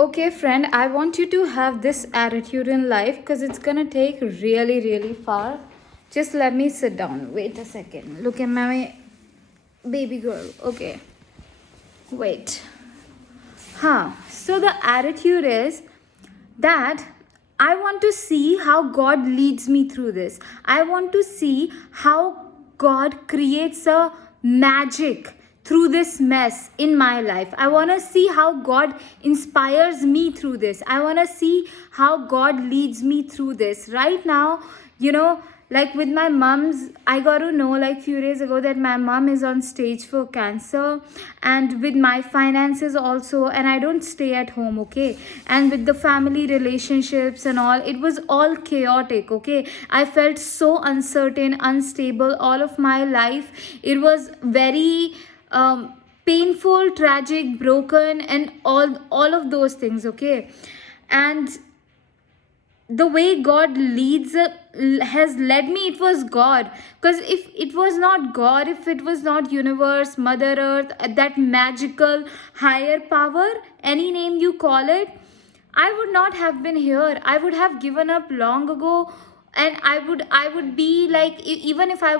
Okay, friend, I want you to have this attitude in life because it's gonna take really, really far. Just let me sit down. Wait a second. Look at my baby girl. Okay, wait. So the attitude is that I want to see how God leads me through this. I want to see how God creates a magic through this mess in my life. I want to see how God inspires me through this. I want to see how God leads me through this. Right now, you know, like with my mom's, I got to know like few days ago that my mom is on stage for cancer, and with my finances also, and I don't stay at home, okay, and with the family relationships and all, it was all chaotic, okay. I felt so uncertain, unstable all of my life. It was very painful, tragic, broken, and all of those things, okay. And the way God leads has led me, it was God. Because if it was not God, if it was not universe, Mother Earth, that magical higher power, any name you call it, I would not have been here. I would have given up long ago. And I would be like, even if I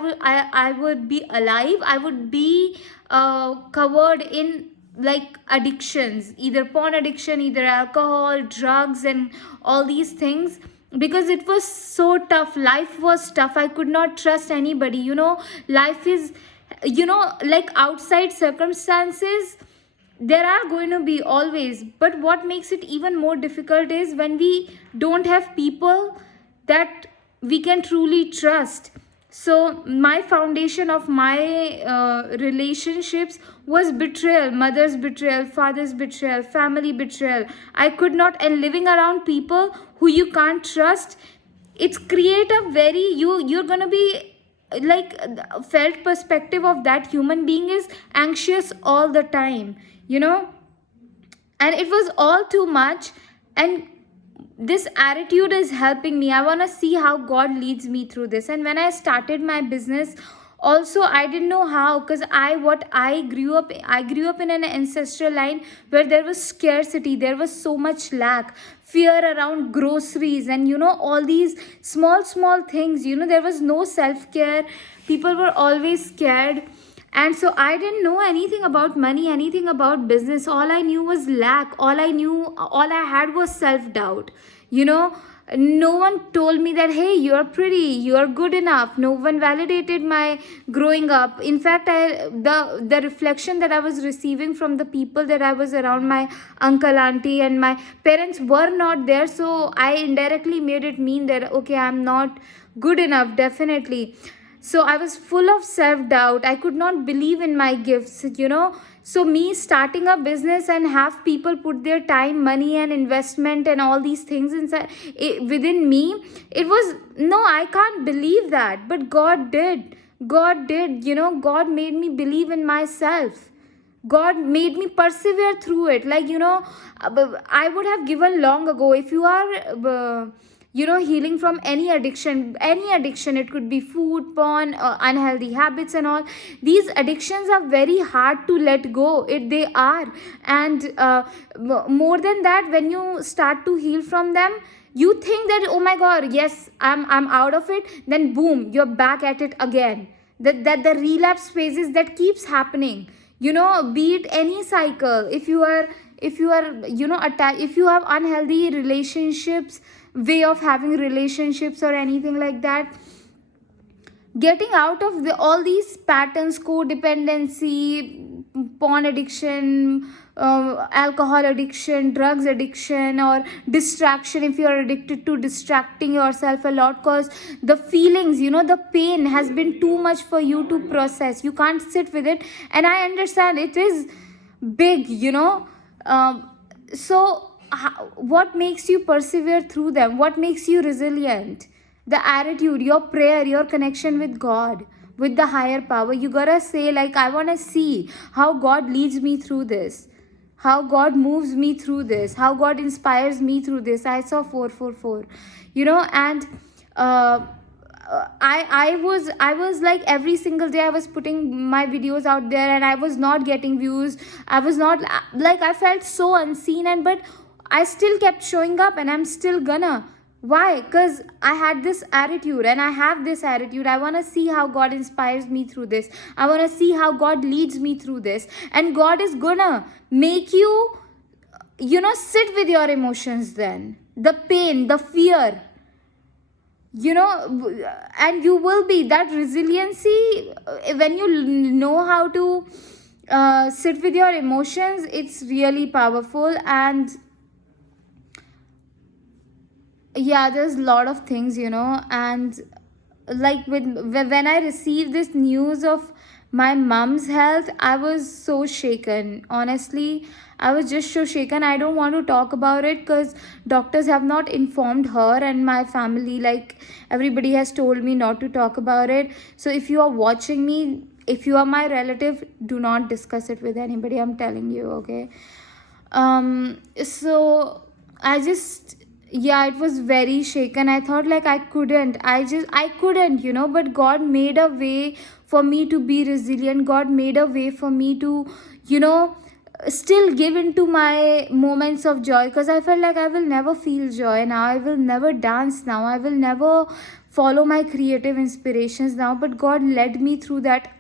would be alive, I would be covered in like addictions, either porn addiction, either alcohol, drugs, and all these things, because it was so tough. Life was tough. I could not trust anybody. Life is, like outside circumstances, there are going to be always, but what makes it even more difficult is when we don't have people that we can truly trust. So my foundation of my relationships was betrayal, mother's betrayal, father's betrayal, family betrayal. I could not, and living around people who you can't trust, it's create a very, you're gonna be like, felt perspective of that human being is anxious all the time, you know and it was all too much. And this attitude is helping me. I want to see how God leads me through this. And when I started my business also, I didn't know how, because I grew up in an ancestral line where there was scarcity, there was so much lack, fear around groceries, and all these small things. There was no self care. People were always scared. And so I didn't know anything about money, anything about business. All I knew was lack. All I had was self doubt. You know, no one told me that, hey, you're pretty, you're good enough. No one validated my growing up. In fact, the reflection that I was receiving from the people that I was around, my uncle, auntie, and my parents were not there. So I indirectly made it mean that, okay, I'm not good enough, definitely. So I was full of self doubt. I could not believe in my gifts. So me starting a business and have people put their time, money, and investment and all these things inside within me, it was, no, I can't believe that. But God did. God did. God made me believe in myself. God made me persevere through it. Like, I would have given long ago. If you are healing from any addiction, it could be food, porn, unhealthy habits, and all. These addictions are very hard to let go. They are. And more than that, when you start to heal from them, you think that, oh my God, yes, I'm out of it. Then boom, you're back at it again. That the relapse phases that keeps happening. Be it any cycle. If you are attached, if you have unhealthy relationships, way of having relationships, or anything like that, getting out of all these patterns, codependency, porn addiction, alcohol addiction, drugs addiction, or distraction, if you are addicted to distracting yourself a lot, because the feelings, the pain has been too much for you to process. You can't sit with it. And I understand it is big. So what makes you persevere through them? What makes you resilient? The attitude, your prayer, your connection with God, with the higher power. You gotta say, like, I want to see how God leads me through this, how God moves me through this, how God inspires me through this. I saw 444, and I was like, every single day I was putting my videos out there, and I was not getting views. I was not, like, I felt so unseen. And but I still kept showing up, and I'm still gonna. Why? Because I had this attitude, and I have this attitude. I want to see how God inspires me through this. I want to see how God leads me through this. And God is gonna make you, sit with your emotions then. The pain, the fear, and you will be that resiliency when you know how to sit with your emotions. It's really powerful. And yeah, there's a lot of things, and like when I received this news of my mom's health, I was so shaken. Honestly, I was just so shaken. I don't want to talk about it because doctors have not informed her and my family. Like, everybody has told me not to talk about it. So if you are watching me, if you are my relative, do not discuss it with anybody. I'm telling you, okay? So I just, yeah, it was very shaken. I thought like I couldn't, but God made a way for me to be resilient. God made a way for me to, you know still give into my moments of joy, because I felt like I will never feel joy now, I will never dance now, I will never follow my creative inspirations now. But God led me through that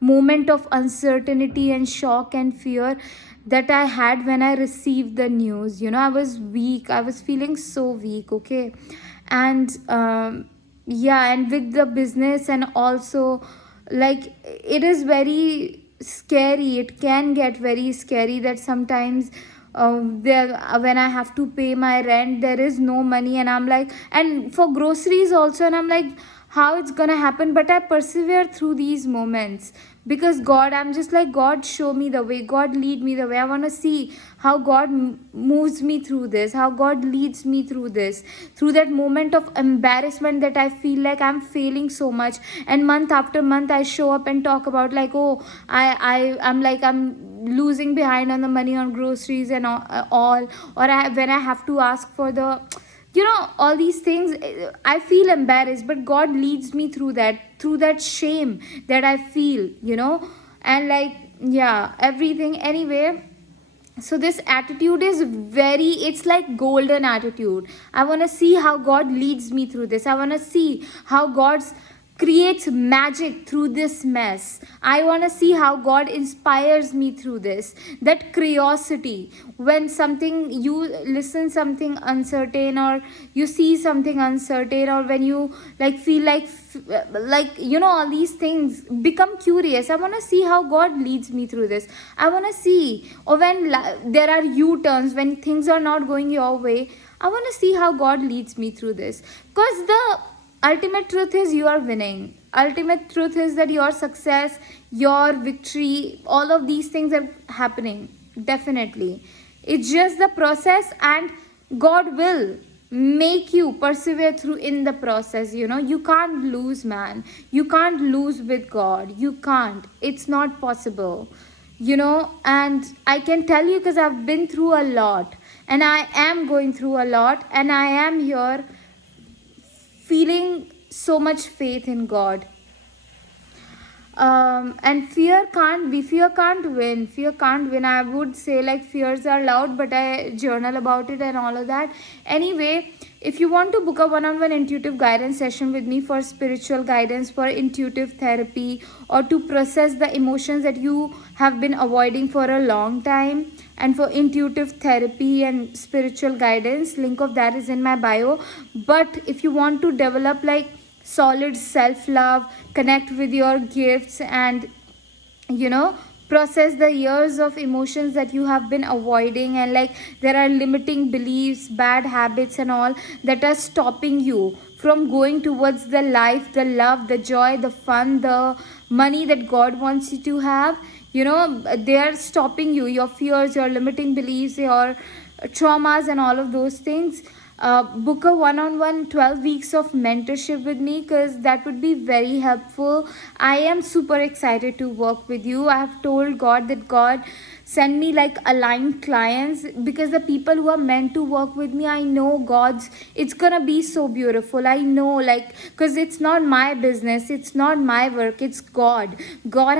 moment of uncertainty and shock and fear that I had when I received the news. I was weak, I was feeling so weak, okay? And yeah, and with the business, and also, like, it is very scary, it can get very scary that sometimes there when I have to pay my rent, there is no money, and I'm like, and for groceries also, and I'm like, how it's gonna happen? But I persevere through these moments, because God, I'm just like, God, show me the way, God, lead me the way. I want to see how God moves me through this, how God leads me through this, through that moment of embarrassment that I feel like I'm failing so much, and month after month I show up and talk about like, oh, I'm like, I'm losing behind on the money on groceries and all, or when I have to ask for the, all these things, I feel embarrassed, but God leads me through that shame that I feel, and like, yeah, everything. Anyway, so this attitude is very, it's like golden attitude. I want to see how God leads me through this. I want to see how God's creates magic through this mess. I want to see how God inspires me through this. That curiosity, when something, you listen something uncertain, or you see something uncertain, or when you like feel like, all these things, become curious. I want to see how God leads me through this. I want to see, or when there are U-turns, when things are not going your way, I want to see how God leads me through this. Because the ultimate truth is you are winning. Ultimate truth is that your success, your victory, all of these things are happening. Definitely. It's just the process, and God will make you persevere through in the process. You can't lose, man. You can't lose with God. You can't. It's not possible. And I can tell you, because I've been through a lot, and I am going through a lot, and I am here feeling so much faith in God. And fear can't win. Fear can't win. I would say, like, fears are loud, but I journal about it and all of that. Anyway, if you want to book a one-on-one intuitive guidance session with me for spiritual guidance, for intuitive therapy, or to process the emotions that you have been avoiding for a long time, and for intuitive therapy and spiritual guidance, link of that is in my bio. But if you want to develop like solid self-love, connect with your gifts, and process the years of emotions that you have been avoiding, and like there are limiting beliefs, bad habits and all that are stopping you from going towards the life, the love, the joy, the fun, the money that God wants you to have. They are stopping you, your fears, your limiting beliefs, your traumas and all of those things. Book a one-on-one 12 weeks of mentorship with me, because that would be very helpful. I am super excited to work with you. I have told God that, God, send me like aligned clients, because the people who are meant to work with me, I know God's, it's gonna be so beautiful. I know, like, because it's not my business, it's not my work, it's God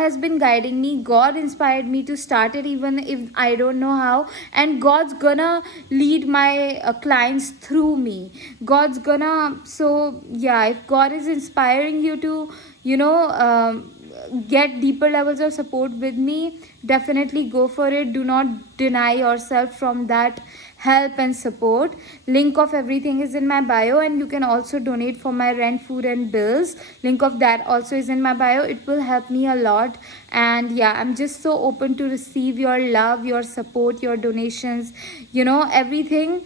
has been guiding me. God inspired me to start it even if I don't know how, and God's gonna lead my clients through me. God's gonna, so yeah, if God is inspiring you to, you know, get deeper levels of support with me, definitely go for it. Do not deny yourself from that help and support. Link of everything is in my bio, and you can also donate for my rent, food and bills. Link of that also is in my bio. It will help me a lot. And yeah, I'm just so open to receive your love, your support, your donations, you know, everything.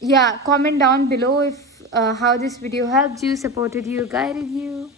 Yeah, comment down below if how this video helped you, supported you, guided you.